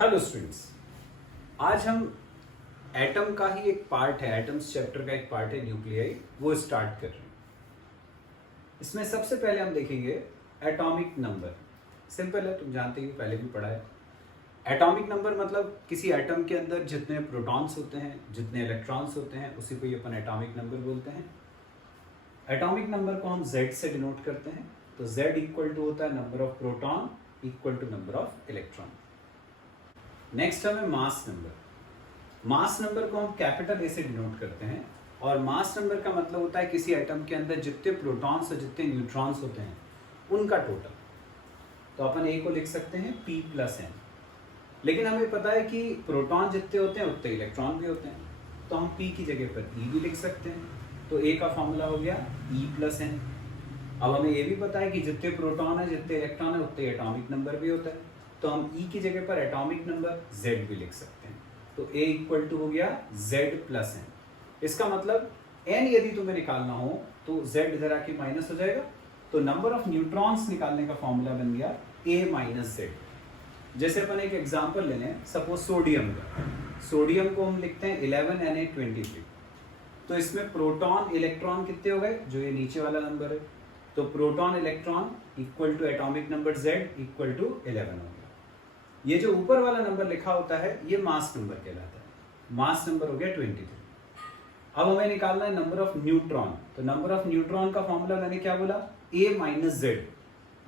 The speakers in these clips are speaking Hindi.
हेलो स्टूडेंट्स, आज हम एटम का ही एक पार्ट है, एटम्स चैप्टर का एक पार्ट है न्यूक्लियाई, वो स्टार्ट कर रहे हैं। इसमें सबसे पहले हम देखेंगे एटॉमिक नंबर। सिंपल है, तुम जानते हो, पहले भी पढ़ा है। एटॉमिक नंबर मतलब किसी एटम के अंदर जितने प्रोटॉन्स होते हैं, जितने इलेक्ट्रॉन्स होते हैं, उसी को ही अपन एटॉमिक नंबर बोलते हैं। एटॉमिक नंबर को हम Z से डिनोट करते हैं, तो Z इक्वल टू होता है number of proton equal to number of electron. Next हमें मास नंबर। मास नंबर को हम कैपिटल ए से डिनोट करते हैं, और मास नंबर का मतलब होता है किसी एटम के अंदर जितने प्रोटॉन्स और जितने न्यूट्रॉन्स होते हैं उनका टोटल। तो अपन ए को लिख सकते हैं P प्लस एन। लेकिन हमें पता है कि प्रोटॉन जितने होते हैं उतने इलेक्ट्रॉन भी होते हैं, तो हम P की जगह पर E भी लिख सकते हैं। तो ए का फॉर्मूला हो गया E प्लस एन। अब हमें ये भी पता है कि जितने प्रोटॉन है, जितने इलेक्ट्रॉन है, उतने एटॉमिक नंबर भी होता है, तो हम E की जगह पर एटॉमिक नंबर Z भी लिख सकते हैं। तो A इक्वल टू हो गया Z प्लस एन। इसका मतलब n यदि तुम्हें निकालना हो तो Z इधर आके माइनस हो जाएगा, तो नंबर ऑफ न्यूट्रॉन्स निकालने का फॉर्मूला बन गया A माइनस Z। जैसे अपन एक एग्जांपल ले लें, सपोज सोडियम का। सोडियम को हम लिखते हैं 11Na23। तो इसमें प्रोटॉन इलेक्ट्रॉन कितने हो गए, जो ये नीचे वाला नंबर है, तो proton electron equal to atomic number Z equal to 11 हो गया। ये जो ऊपर वाला नंबर लिखा होता है ये मास नंबर कहलाता है। मास नंबर हो गया 23। अब हमें निकालना है नंबर ऑफ न्यूट्रॉन। तो नंबर ऑफ न्यूट्रॉन का फॉर्मूला मैंने क्या बोला, A माइनस Z,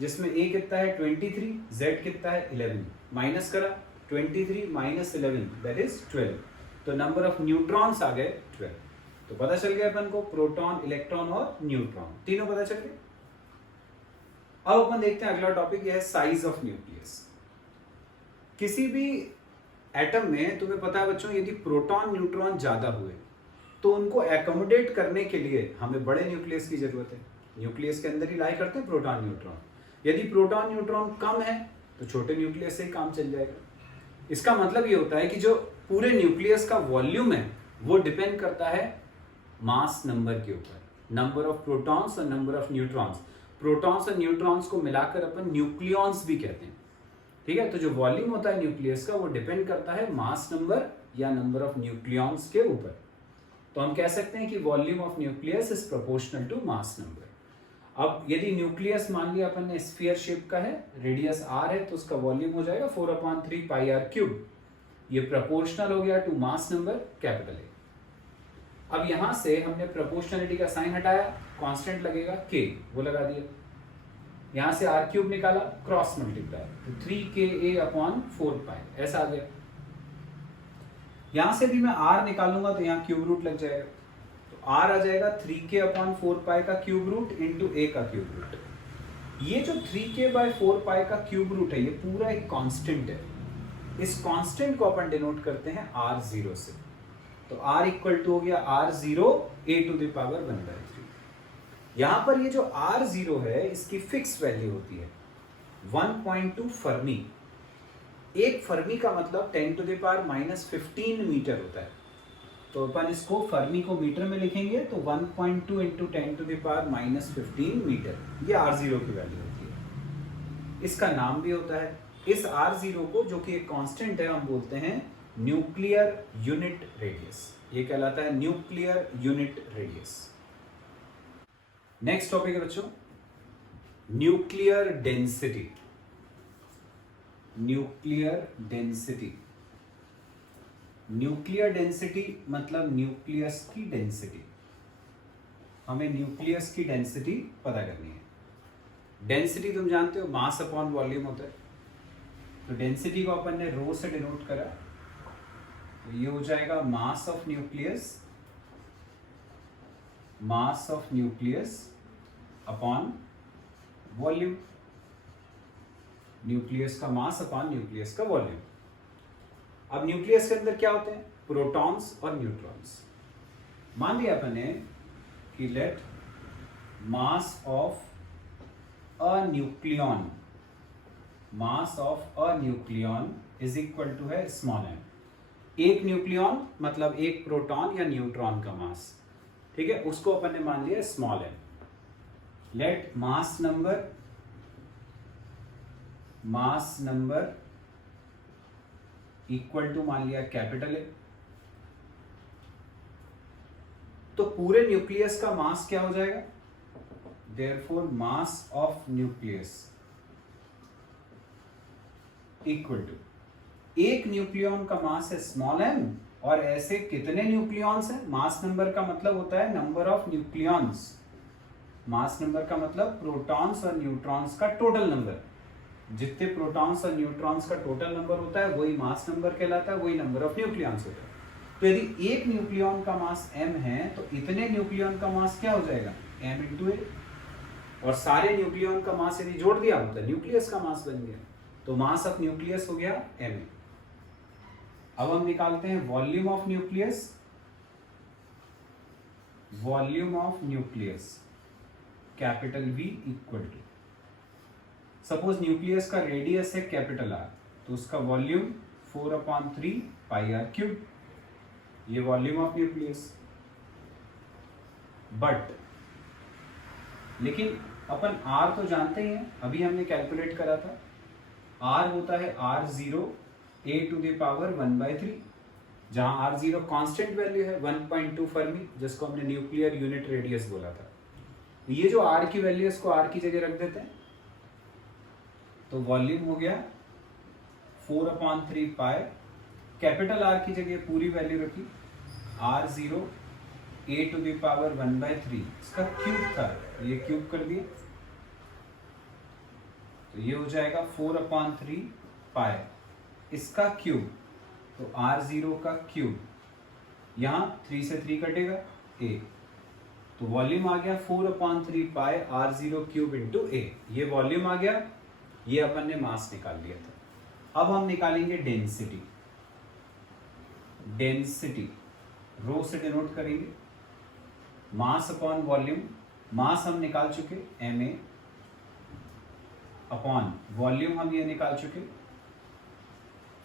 जिसमें A कितना है 23, Z कितना है 11। माइनस करा, 23 माइनस 11 दैट इज 12। तो नंबर ऑफ न्यूट्रॉन्स आ गए 12। तो पता चल गया अपन को प्रोटॉन, इलेक्ट्रॉन और न्यूट्रॉन तीनों पता चल गए। अब अपन देखते हैं अगला टॉपिक, यह है साइज ऑफ न्यूक्लियस। किसी भी एटम में तुम्हें पता है बच्चों, यदि प्रोटॉन न्यूट्रॉन ज्यादा हुए तो उनको एकोमोडेट करने के लिए हमें बड़े न्यूक्लियस की जरूरत है। न्यूक्लियस के अंदर ही लाई करते हैं प्रोटॉन न्यूट्रॉन। यदि प्रोटॉन न्यूट्रॉन कम है तो छोटे न्यूक्लियस से ही काम चल जाएगा। इसका मतलब ये होता है कि जो पूरे न्यूक्लियस का वॉल्यूम है वो डिपेंड करता है मास नंबर के ऊपर, नंबर ऑफ प्रोटॉन्स और नंबर ऑफ न्यूट्रॉन्स। प्रोटॉन्स और न्यूट्रॉन्स को मिलाकर अपन न्यूक्लियॉन्स भी कहते हैं, ठीक है। तो जो वॉल्यूम होता है न्यूक्लियस का वो डिपेंड करता है मास नंबर या नंबर ऑफ न्यूक्लियॉन्स के ऊपर। तो हम कह सकते हैं कि volume of nucleus is proportional to mass number. अब यदि न्यूक्लियस मान लिया अपन ने स्फीयर शेप का है, रेडियस r है, तो उसका वॉल्यूम हो जाएगा 4/3 पाई r क्यूब। ये प्रोपोर्शनल हो गया to mass number capital A. अब यहां से हमने प्रोपोर्शनलिटी का साइन हटाया, कांस्टेंट लगेगा k, वो लगा दिया। यहां से r क्यूब निकाला, क्रॉस मल्टीप्लाई, तो 3ka/4 ऐसा आ गया। यहां से भी मैं r निकालूंगा तो यहाँ क्यूब रूट लग जाएगा, तो r आ जाएगा 3k/4 का क्यूब रूट इंटू a का क्यूब रूट। ये जो 3k/4 का क्यूब रूट है ये पूरा एक कांस्टेंट है। इस कांस्टेंट को अपन डिनोट करते हैं r0 से। तो r इक्वल टू हो गया r0 a⁻⁴। यहां पर ये जो r0 है इसकी फिक्स वैल्यू होती है 1.2 फर्मी। एक फर्मी का मतलब 10⁻⁻15 मीटर होता है। तो अपन इसको फर्मी को मीटर में लिखेंगे तो 1.2 इंटू 10⁻⁻15 मीटर, ये r0 की वैल्यू होती है। इसका नाम भी होता है, इस r0 को जो कि एक कांस्टेंट है हम बोलते हैं न्यूक्लियर यूनिट रेडियस। ये कहलाता है nuclear unit radius. Next topic है बच्चों nuclear density. Nuclear density, nuclear density मतलब न्यूक्लियस की डेंसिटी। हमें न्यूक्लियस की डेंसिटी पता करनी है। डेंसिटी तुम जानते हो मास अपॉन वॉल्यूम होता है, तो डेंसिटी को अपन ने रो से डिनोट करा, तो ये हो जाएगा मास of nucleus, mass of nucleus upon volume. Nucleus का मास अपॉन न्यूक्लियस का वॉल्यूम। अब न्यूक्लियस के अंदर क्या होते हैं, प्रोटॉन्स और न्यूट्रॉन्स। मान लिया अपन ने कि let mass of a nucleon, mass of a nucleon is equal to है स्मॉल एम। एक न्यूक्लियॉन मतलब एक प्रोटॉन या न्यूट्रॉन का मास, ठीक है, उसको अपन ने मान लिया small m. Let mass number equal to मान लिया कैपिटल ए। तो पूरे न्यूक्लियस का मास क्या हो जाएगा? Therefore mass of nucleus equal to, एक न्यूक्लियॉन का मास है स्मॉल m, और ऐसे कितने न्यूक्लियॉन्स हैं? मास नंबर का मतलब होता है number of nucleons. Mass number का मतलब प्रोटॉन्स और न्यूट्रॉन्स का टोटल नंबर। जितने प्रोटॉन्स और न्यूट्रॉन्स का टोटल नंबर होता है वही मास नंबर कहलाता है, वही नंबर ऑफ न्यूक्लियॉन्स होता है। तो यदि एक न्यूक्लियॉन का मास m है तो इतने न्यूक्लियॉन का मास क्या हो जाएगा? m इंटू ए। और सारे न्यूक्लियॉन का मास यदि जोड़ दिया मतलब न्यूक्लियस का मास बन गया। तो मास ऑफ न्यूक्लियस हो गया m। अब हम निकालते हैं volume of nucleus. Volume of nucleus capital V equal to, suppose nucleus का रेडियस है कैपिटल R, तो उसका वॉल्यूम 4/3 पाई आर क्यूब, ये वॉल्यूम ऑफ न्यूक्लियस। बट लेकिन अपन R तो जानते ही हैं, अभी हमने कैलकुलेट करा था। R होता है R0 a to the power 1/3, जहां R0 कांस्टेंट वैल्यू है 1.2 फर्मी, जिसको हमने न्यूक्लियर यूनिट रेडियस बोला था। ये जो R की वैल्यू है इसको R की जगह रख देते हैं, तो वॉल्यूम हो गया 4/3 पाई, कैपिटल R की जगह पूरी वैल्यू रखी, R0 a to the power 1/3, इसका क्यूब था, ये क्यूब कर दिया, तो ये हो जाएगा 4/3 पाई, इसका क्यूब, तो R0 का क्यूब, यहां 3 से 3 कटेगा a, तो वॉल्यूम आ गया 4/3 पाई R0 क्यूब इंटू a। ये वॉल्यूम आ गया, ये अपन ने मास निकाल लिया था। अब हम निकालेंगे डेंसिटी। डेंसिटी रो से डिनोट करेंगे, मास अपॉन वॉल्यूम। मास हम निकाल चुके ma, अपॉन वॉल्यूम हम ये निकाल चुके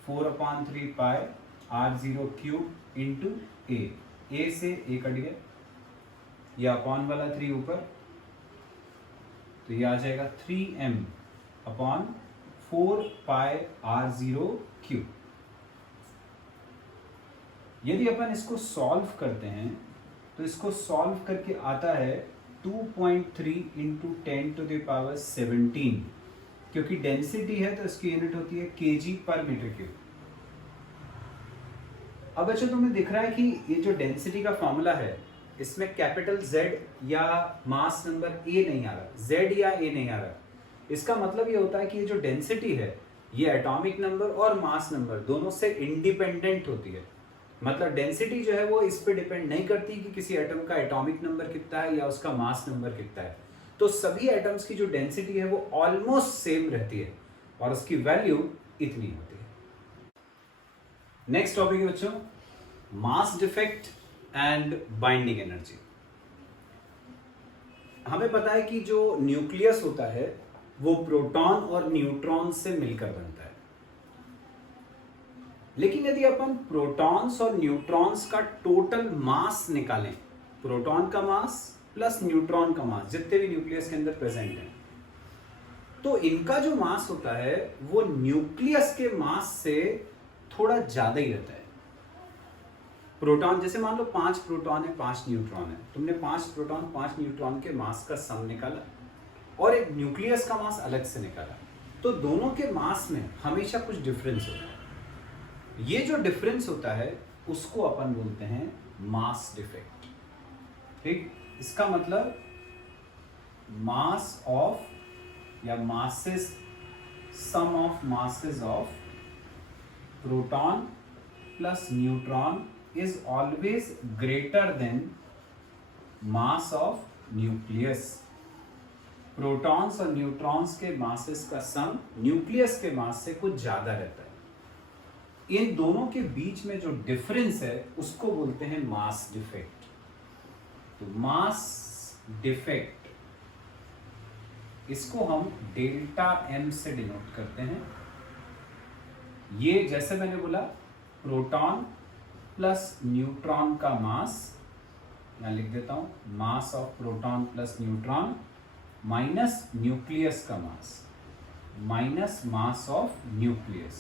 4/3 पाई R0 क्यूब इंटू a से a कट गया, ये अपॉन वाला 3 ऊपर, तो ये आ जाएगा 3m अपॉन 4 पाई R0 क्यूब। यदि अपन इसको सॉल्व करते हैं तो इसको सॉल्व करके आता है 2.3 इंटू 10 टू द पावर 17, क्योंकि डेंसिटी है तो इसकी यूनिट होती है केजी पर मीटर क्यूब। अब अच्छा तुम्हें दिख रहा है कि ये जो डेंसिटी का फॉर्मूला है इसमें कैपिटल Z या मास नंबर A नहीं आ रहा, Z या A नहीं आ रहा। इसका मतलब ये होता है कि ये जो डेंसिटी है ये एटॉमिक नंबर और मास नंबर दोनों से इंडिपेंडेंट होती है। मतलब डेंसिटी जो है वो इस पे डिपेंड नहीं करती कि किसी एटम का एटॉमिक नंबर कितना है या उसका मास नंबर कितना है। तो सभी एटम्स की जो डेंसिटी है वो ऑलमोस्ट सेम रहती है और उसकी वैल्यू इतनी होती है। नेक्स्ट टॉपिक है बच्चों mass defect and binding energy. हमें पता है कि जो न्यूक्लियस होता है वो प्रोटॉन और न्यूट्रॉन से मिलकर बनता है, लेकिन यदि अपन प्रोटॉन्स और न्यूट्रॉन्स का टोटल मास निकालें, प्रोटॉन का मास प्लस न्यूट्रॉन का मास जितने भी न्यूक्लियस के अंदर प्रेजेंट हैं, तो इनका जो मास होता है वो न्यूक्लियस के मास से थोड़ा ज्यादा ही रहता है। प्रोटॉन जैसे मान लो 5 प्रोटॉन है 5 न्यूट्रॉन है, तुमने 5 प्रोटॉन 5 न्यूट्रॉन के मास का सम निकाला और एक न्यूक्लियस का मास अलग से निकाला, तो दोनों के मास में हमेशा कुछ डिफरेंस होता है। ये जो डिफरेंस होता है उसको अपन बोलते हैं मास डिफेक्ट। ठीक, इसका मतलब मास ऑफ या masses, sum of masses of proton plus neutron is always greater than mass of nucleus। Protons और न्यूट्रॉन्स के मासेस का सम न्यूक्लियस के मास से कुछ ज्यादा रहता है। इन दोनों के बीच में जो डिफरेंस है उसको बोलते हैं मास डिफेक्ट। तो मास डिफेक्ट इसको हम डेल्टा m से डिनोट करते हैं। ये जैसे मैंने बोला प्रोटॉन प्लस न्यूट्रॉन का मास, यहां लिख देता हूं mass of proton plus neutron minus nucleus का मास माइनस मास ऑफ न्यूक्लियस।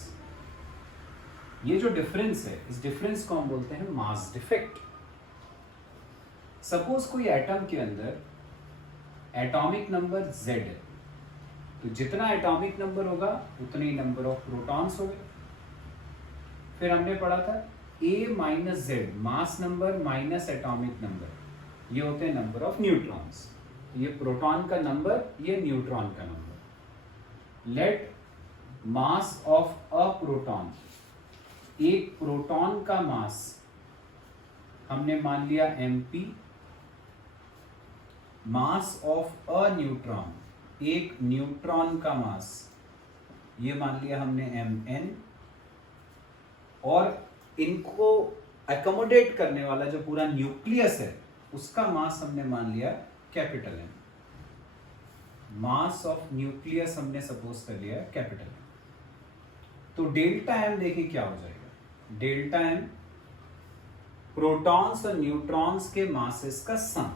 ये जो डिफरेंस है, इस डिफरेंस को हम बोलते हैं मास डिफेक्ट। सपोज कोई एटम के अंदर एटॉमिक नंबर z है, तो जितना एटॉमिक नंबर होगा उतने ही नंबर ऑफ प्रोटॉन्स हो गए। फिर हमने पढ़ा था a minus Z, mass number minus atomic number, ये होते हैं नंबर ऑफ न्यूट्रॉन्स। ये प्रोटॉन का नंबर, ये न्यूट्रॉन का number. Let mass of a proton, एक प्रोटॉन का मास हमने मान लिया mp, mass of a neutron, एक न्यूट्रॉन का मास ये मान लिया हमने mn, और इनको एकोमोडेट करने वाला जो पूरा न्यूक्लियस है उसका मास हमने मान लिया capital M। Mass of nucleus हमने सपोज कर लिया कैपिटल M। तो डेल्टा M देखिए क्या हो जाएगा, डेल्टा M प्रोटॉन्स और न्यूट्रॉन्स के मासेस का सम।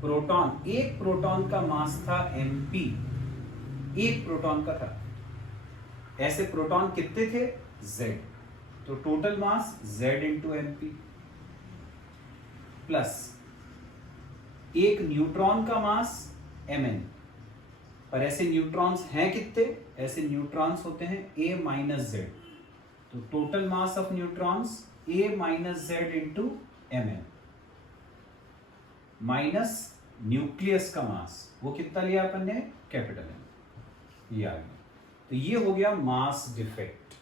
प्रोटॉन, एक प्रोटॉन का मास था mp, एक प्रोटॉन का था। ऐसे प्रोटॉन कितने थे, z, तो total mass z into mp, plus एक न्यूट्रॉन का मास mn, पर ऐसे न्यूट्रॉन्स हैं कितने, ऐसे न्यूट्रॉन्स होते हैं a माइनस z, तो total mass of neutrons a minus z into mn, minus nucleus का मास, वो कितना लिया अपन ने, कैपिटल M, ये आ गया। तो ये हो गया मास डिफेक्ट,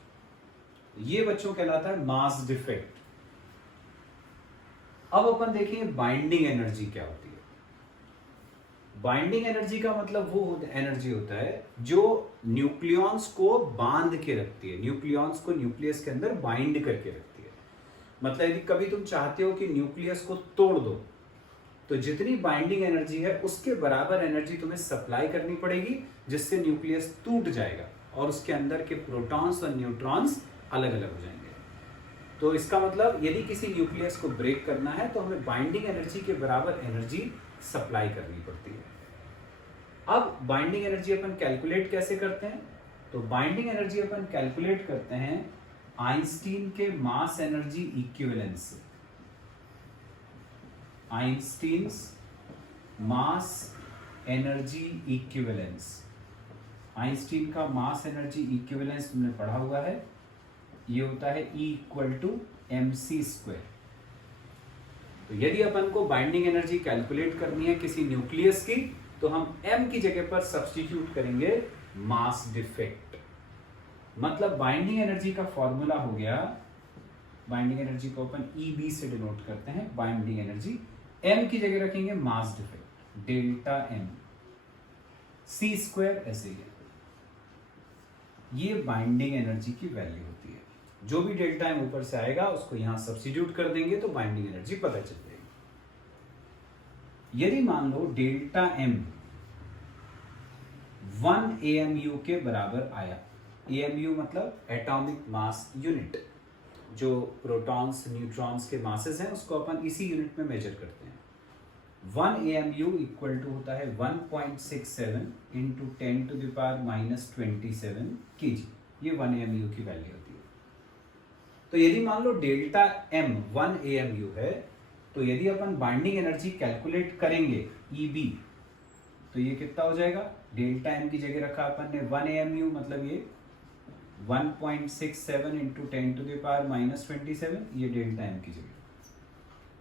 ये बच्चों कहलाता है मास डिफेक्ट। अब अपन देखेंगे बाइंडिंग एनर्जी क्या होती है। बाइंडिंग एनर्जी का मतलब वो एनर्जी होता है जो न्यूक्लियॉन्स को बांध के रखती है, न्यूक्लियॉन्स को न्यूक्लियस के अंदर बाइंड करके रखती है। मतलब यदि कभी तुम चाहते हो कि न्यूक्लियस को तोड़ दो, तो जितनी बाइंडिंग एनर्जी है उसके बराबर एनर्जी तुम्हें सप्लाई करनी पड़ेगी, जिससे न्यूक्लियस टूट जाएगा और उसके अंदर के प्रोटॉन्स और न्यूट्रॉन्स अलग अलग हो जाएंगे। तो इसका मतलब यदि किसी न्यूक्लियस को ब्रेक करना है तो हमें बाइंडिंग एनर्जी के बराबर एनर्जी सप्लाई करनी पड़ती है। अब बाइंडिंग एनर्जी अपन कैलकुलेट कैसे करते हैं, तो बाइंडिंग एनर्जी अपन कैलकुलेट करते हैं आइंस्टीन के मास एनर्जी इक्विवेलेंस से। Einstein's mass energy equivalence, Einstein का मास एनर्जी इक्विवेलेंस तुमने पढ़ा हुआ है, ये होता है E इक्वल टू mc²। तो यदि अपन को बाइंडिंग एनर्जी कैलकुलेट करनी है किसी न्यूक्लियस की, तो हम m की जगह पर सब्स्टिट्यूट करेंगे मास डिफेक्ट। मतलब बाइंडिंग एनर्जी का फॉर्मूला हो गया, बाइंडिंग एनर्जी को अपन EB से डिनोट करते हैं, बाइंडिंग एनर्जी m की जगह रखेंगे mass defect, delta M, c² ऐसे ही है। ये बाइंडिंग एनर्जी की वैल्यू होती है। जो भी डेल्टा M ऊपर से आएगा उसको यहां सब्स्टिट्यूट कर देंगे तो बाइंडिंग एनर्जी पता चल जाएगी। यदि मान लो डेल्टा M 1 AMU के बराबर आया, AMU मतलब एटॉमिक मास यूनिट, जो प्रोटॉन्स न्यूट्रॉन्स के मासेस हैं उसको अपन इसी यूनिट में मेजर करते हैं। 1 AMU इक्वल टू होता है 1.67 into 10 to the power minus 27 kg, ये 1 AMU की वैल्यू होती है। तो यदि मान लो डेल्टा M 1 AMU है, तो यदि अपन बाइंडिंग एनर्जी कैलकुलेट करेंगे EB, तो ये कितना हो जाएगा, डेल्टा M की जगह रखा अपन ने 1 AMU, मतलब ये 1.67 into 10 to the power minus 27, ये डेल्टा M की जगह।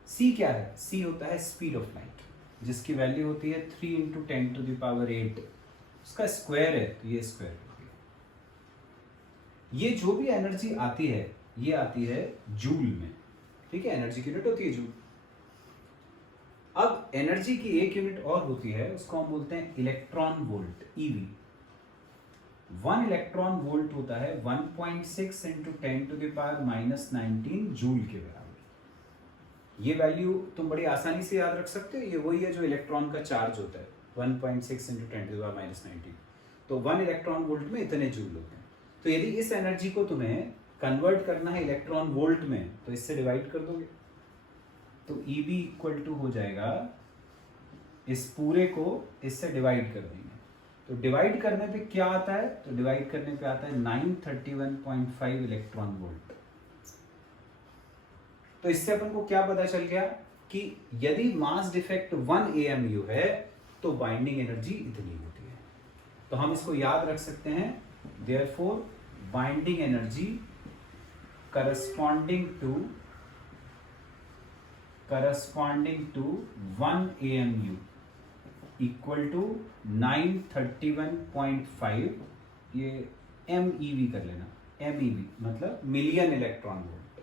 C क्या है, C होता है स्पीड ऑफ लाइट, जिसकी वैल्यू होती है 3 इंटू 10 टू द पावर 8, उसका स्क्वायर है तो ये स्क्वायर हो गया। ये जो भी एनर्जी आती है ये आती है जूल में, ठीक है, एनर्जी की यूनिट होती है जूल। अब एनर्जी की एक यूनिट और होती है, उसको हम बोलते हैं electron volt, EV। 1 electron volt होता है 1.6 into 10 to the power minus 19 joule के बराबर। ये वैल्यू तुम बड़ी आसानी से याद रख सकते हो, ये वही है जो इलेक्ट्रॉन का चार्ज होता है 1.6 into 10 to the power minus 19, तो 1 इलेक्ट्रॉन वोल्ट में इतने जूल होते हैं। तो यदि इस एनर्जी को तुम्हें कन्वर्ट करना है इलेक्ट्रॉन वोल्ट में, तो इससे डिवाइड कर दोगे, तो EB इक्वल टू हो जाएगा, इस पूरे को इससे डिवाइड कर देंगे तो डिवाइड करने पे क्या आता है, तो डिवाइड करने पे आता है 931.5 इलेक्ट्रॉन वोल्ट। तो इससे अपन को क्या पता चल गया कि यदि मास डिफेक्ट 1 AMU है तो बाइंडिंग एनर्जी इतनी होती है। तो हम इसको याद रख सकते हैं, therefore binding energy corresponding to 1 AMU equal to 931.5, ये MeV कर लेना, MeV मतलब million electron volt,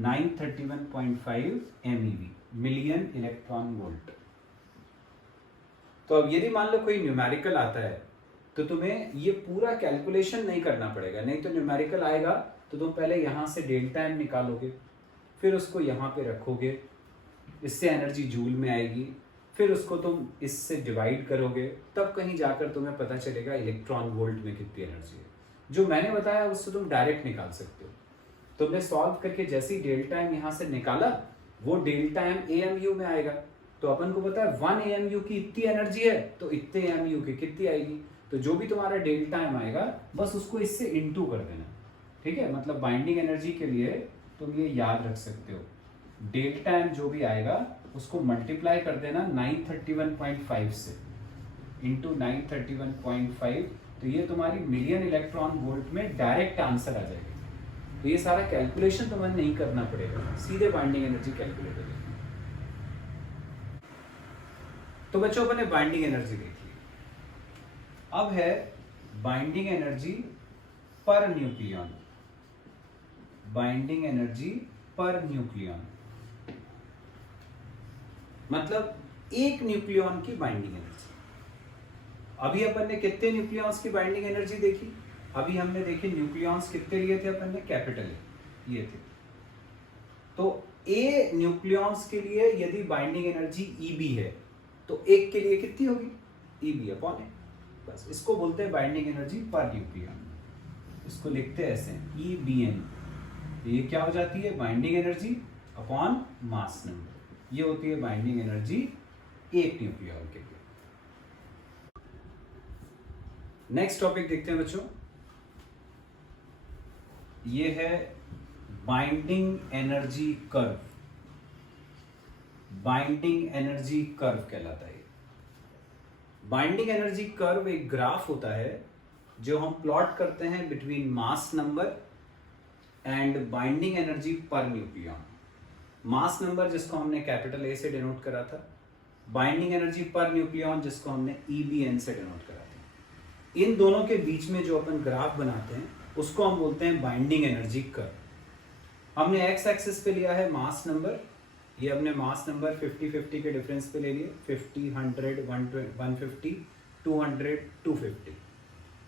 931.5 MeV million electron volt. तो अब यदि मान लो कोई न्यूमेरिकल आता है तो तुम्हें ये पूरा कैलकुलेशन नहीं करना पड़ेगा। नहीं तो न्यूमेरिकल आएगा तो तुम पहले यहां से डेल्टा एम निकालोगे, फिर उसको यहां पे रखोगे, इससे एनर्जी जूल में आएगी, फिर उसको तुम इससे डिवाइड करोगे, तब कहीं जाकर तुम्हें पता चलेगा इलेक्ट्रॉन वोल्ट में कितनी एनर्जी है। जो मैंने बताया उससे तुम डायरेक्ट निकाल सकते हो। तुमने सॉल्व करके जैसे ही डेल्टा एम यहाँ से निकाला, वो डेल्टा एम AMU में आएगा। तो अपन को पता है 1 AMU की इतनी एनर्जी है तो इतने AMU की कितनी आएगी। तो जो भी तुम्हारा डेल्टा एम आएगा बस उसको इससे इनटू कर देना, ठीक है। मतलब बाइंडिंग एनर्जी के लिए तुम ये याद रख सकते हो, डेल्टा एम जो भी आएगा उसको मल्टीप्लाई कर देना 931.5 से, इंटू 931.5, तो ये तुम्हारी मिलियन इलेक्ट्रॉन वोल्ट में डायरेक्ट आंसर आ जाएगा। तो ये सारा कैलकुलेशन तुम्हें नहीं करना पड़ेगा, सीधे बाइंडिंग एनर्जी कैलकुलेट हो जाएगी। तो बच्चों अपने बाइंडिंग एनर्जी देख ली। अब है binding energy per nucleon. Binding energy per nucleon मतलब एक न्यूक्लियन की बाइंडिंग एनर्जी। अभी अपन ने कितने न्यूक्लियॉन्स की बाइंडिंग एनर्जी देखी? अभी हमने देखे न्यूक्लियॉन्स कितने लिए थे अपन ने, कैपिटल ए ये थे। तो ए न्यूक्लियॉन्स के लिए यदि बाइंडिंग एनर्जी EB है तो एक के लिए कितनी होगी, EB अपॉन ए। बस इसको बोलते हैं बाइंडिंग एनर्जी पर न्यूक्लियन। इसको लिखते हैं ऐसे EBN। ये क्या हो जाती है, binding energy upon mass number. ये होती है बाइंडिंग एनर्जी एक न्यूक्लियॉन के लिए। नेक्स्ट टॉपिक देखते हैं बच्चों, ये है binding energy curve. Binding energy curve कहलाता है। बाइंडिंग एनर्जी कर्व एक ग्राफ होता है जो हम प्लॉट करते हैं between mass number and binding energy per nucleon. Mass number जिसको हमने कैपिटल ए से डिनोट करा था, बाइंडिंग एनर्जी पर न्यूक्लियन जिसको हमने EBN से डिनोट करा था। इन दोनों के बीच में जो अपन ग्राफ बनाते हैं उसको हम बोलते हैं बाइंडिंग एनर्जी कर्व। हमने एक्स एक्सिस पे लिया है मास नंबर, ये हमने मास नंबर 50-50 के डिफरेंस पे ले लिए, 50, 100, 150, 200, 250।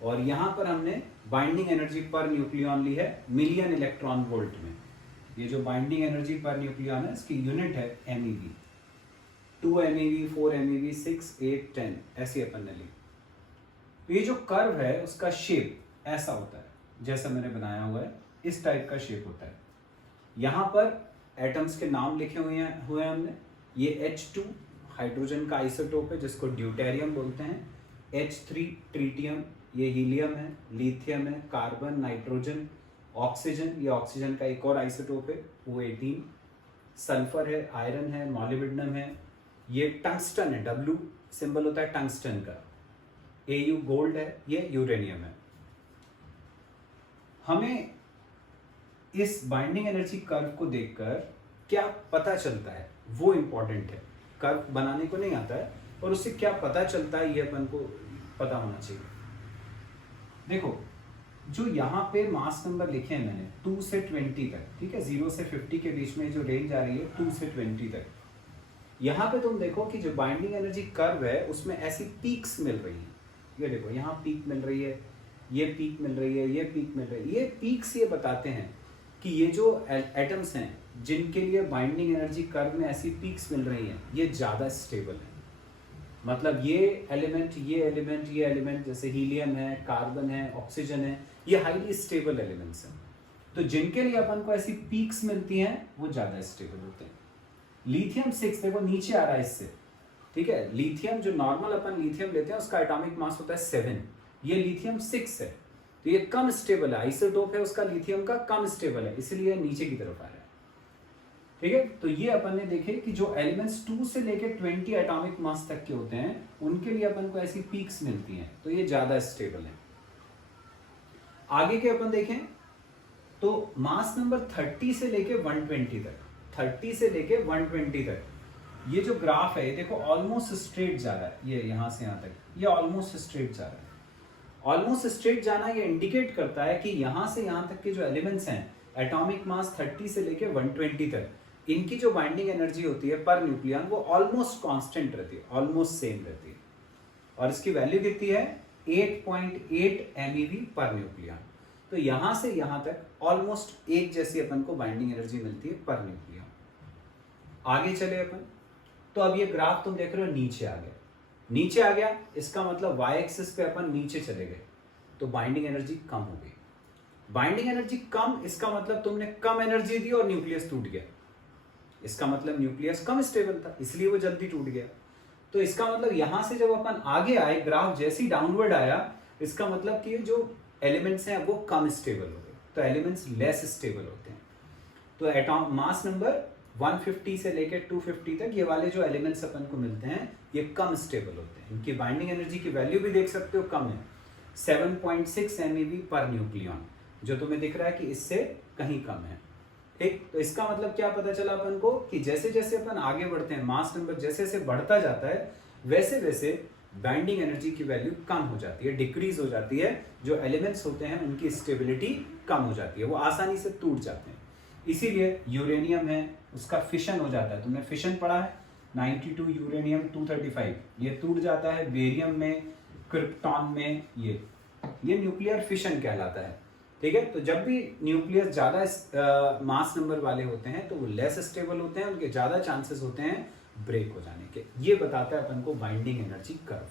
और यहाँ पर हमने बाइंडिंग एनर्जी पर न्यूक्लियन ली है मिलियन इलेक्ट्रॉन वोल्ट में। ये जो बाइंडिंग एनर्जी पर न्यूक्लियन है इसकी यूनिट है MeV। 2 MeV, 4 MeV, 6, 8, 10 ऐसी अपन ने ली। तो ये जो कर्व है उसका शेप ऐसा होता है जैसा मैंने बनाया हुआ है, इस टाइप का शेप होता है। यहाँ पर एटम्स के नाम लिखे हुए हैं हमने। ये H2 हाइड्रोजन का आइसोटोप है जिसको ड्यूटेरियम बोलते हैं। H3 ट्रीटियम, ये हीलियम है, लिथियम है, कार्बन, नाइट्रोजन, ऑक्सीजन, ये ऑक्सीजन का एक और आइसोटोप है O18, सल्फर है, आयरन है, मॉलिब्डेनम है, ये टंगस्टन है, W सिंबल होता है टंगस्टन का, Au गोल्ड है, ये यूरेनियम है। हमें इस बाइंडिंग एनर्जी कर्व को देखकर क्या पता चलता है वो इंपॉर्टेंट है। कर्व बनाने को नहीं आता है और उससे क्या पता चलता है ये अपन को पता होना चाहिए। देखो जो यहाँ पे मास नंबर लिखे हैं मैंने 2 से 20 तक, ठीक है, 0 से 50 के बीच में जो रेंज आ रही है 2 से 20 तक। यहाँ पे तुम देखो कि जो बाइंडिंग एनर्जी कर्व है उसमें ऐसी पीक्स मिल रही है। ये देखो यहाँ पीक मिल रही है, ये पीक मिल रही है, ये पीक मिल रही है। ये पीक्स ये बताते हैं कि ये जो एटम्स हैं जिनके लिए बाइंडिंग एनर्जी कर्व में ऐसी पीक्स मिल रही हैं ये ज़्यादा स्टेबल है। मतलब ये एलिमेंट, ये एलिमेंट, ये एलिमेंट जैसे हीलियम है, कार्बन है, ऑक्सीजन है, ये हाईली स्टेबल एलिमेंट्स हैं। तो जिनके लिए अपन को ऐसी पीक्स मिलती हैं वो ज़्यादा स्टेबल होते हैं। लिथियम 6 देखो नीचे आ रहा है इससे, ठीक है। लिथियम जो नॉर्मल अपन लिथियम लेते हैं उसका एटॉमिक मास होता है 7, ये लिथियम 6 है, तो ये कम स्टेबल है, आइसोटोप है उसका लिथियम का, कम स्टेबल है, इसलिए नीचे की तरफ आ रहा है। ठीक है, तो ये अपन ने देखे कि जो एलिमेंट्स 2 से लेके 20 एटॉमिक मास तक के होते हैं उनके लिए अपन को ऐसी पीक्स मिलती हैं, तो ये ज्यादा स्टेबल है। आगे के अपन देखें तो मास नंबर 30 से लेके 120 तक, 30 से लेके 120 तक ये जो ग्राफ है ये देखो ऑलमोस्ट स्ट्रेट जा रहा है, ये यहां से यहां तक ये ऑलमोस्ट स्ट्रेट जा रहा है। ऑलमोस्ट स्ट्रेट जाना ये इंडिकेट करता है कि यहां से यहां तक के जो एलिमेंट्स हैं एटॉमिक मास 30 से लेके 120 तक, इनकी जो बाइंडिंग एनर्जी होती है पर न्यूक्लियन वो ऑलमोस्ट कांस्टेंट रहती है, ऑलमोस्ट सेम रहती है, और इसकी वैल्यू कितनी है 8.8 MeV पर न्यूक्लियन। तो यहां से यहां तक ऑलमोस्ट एक जैसी अपन को बाइंडिंग एनर्जी मिलती है पर न्यूक्लियन। आगे चले अपन, तो अब ये ग्राफ तुम देख रहे हो नीचे आ गया, नीचे आ गया इसका मतलब y एक्सिस पे अपन नीचे चले गए, तो बाइंडिंग एनर्जी कम हो गई। बाइंडिंग एनर्जी कम, इसका मतलब तुमने कम एनर्जी दी और न्यूक्लियस टूट गया, इसका मतलब न्यूक्लियस कम स्टेबल था इसलिए वो जल्दी टूट गया। तो इसका मतलब यहां से जब अपन आगे आए, ग्राफ जैसी डाउनवर्ड आया, इसका मतलब कि जो एलिमेंट्स हैं वो कम स्टेबल हो गए, तो एलिमेंट्स लेस स्टेबल होते हैं। तो एटॉम मास नंबर 150 से लेकर 250 तक ये वाले जो एलिमेंट्स अपन को मिलते हैं ये कम स्टेबल होते हैं, इनकी बाइंडिंग एनर्जी की वैल्यू भी देख सकते हो कम है, 7.6 MeV पर न्यूक्लियन, जो तुम्हें दिख रहा है कि इससे कहीं कम है। ठीक, तो इसका मतलब क्या पता चला अपन को कि जैसे जैसे अपन आगे बढ़ते हैं, मास नंबर जैसे जैसे बढ़ता जाता है वैसे वैसे बाइंडिंग एनर्जी की वैल्यू कम हो जाती है, डिक्रीज हो जाती है, जो एलिमेंट्स होते हैं उनकी स्टेबिलिटी कम हो जाती है, वो आसानी से टूट जाते हैं। इसीलिए यूरेनियम है उसका फिशन हो जाता है, तुमने फिशन पढ़ा है 92 यूरेनियम 235 ये टूट जाता है, बेरियम में, क्रिप्टॉन में, ये न्यूक्लियर फिशन कहलाता है। ठीक है, तो जब भी न्यूक्लियस ज्यादा मास नंबर वाले होते हैं तो वो लेस स्टेबल होते हैं, उनके ज्यादा चांसेस होते हैं ब्रेक हो जाने के। ये बताता है अपन को बाइंडिंग एनर्जी कर्व।